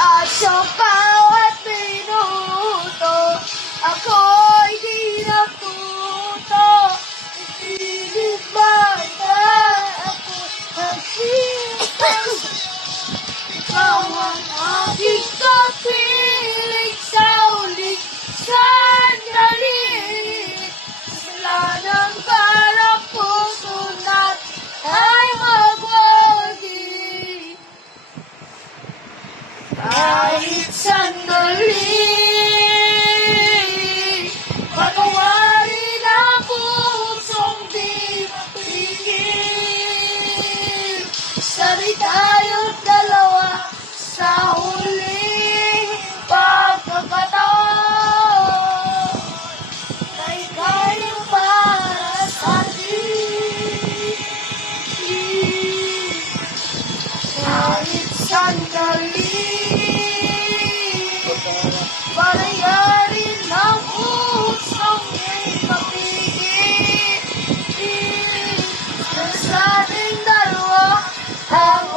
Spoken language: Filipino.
At sa bawat minuto, ako'y di natuto. Ipilit man na ako nagsipas. Ikaw ang aking kapiling sa uling sandali. Kasalanan parang puso natin ay magwagi. Kahit sandali, patawarin ang pusong di mapigil. Sabi tayong dalawa sa huling pagkakataon na ika'y yung para sa atin. Kahit sandali, palayarin ang pusong di mapigil. Sa ating dalawa ang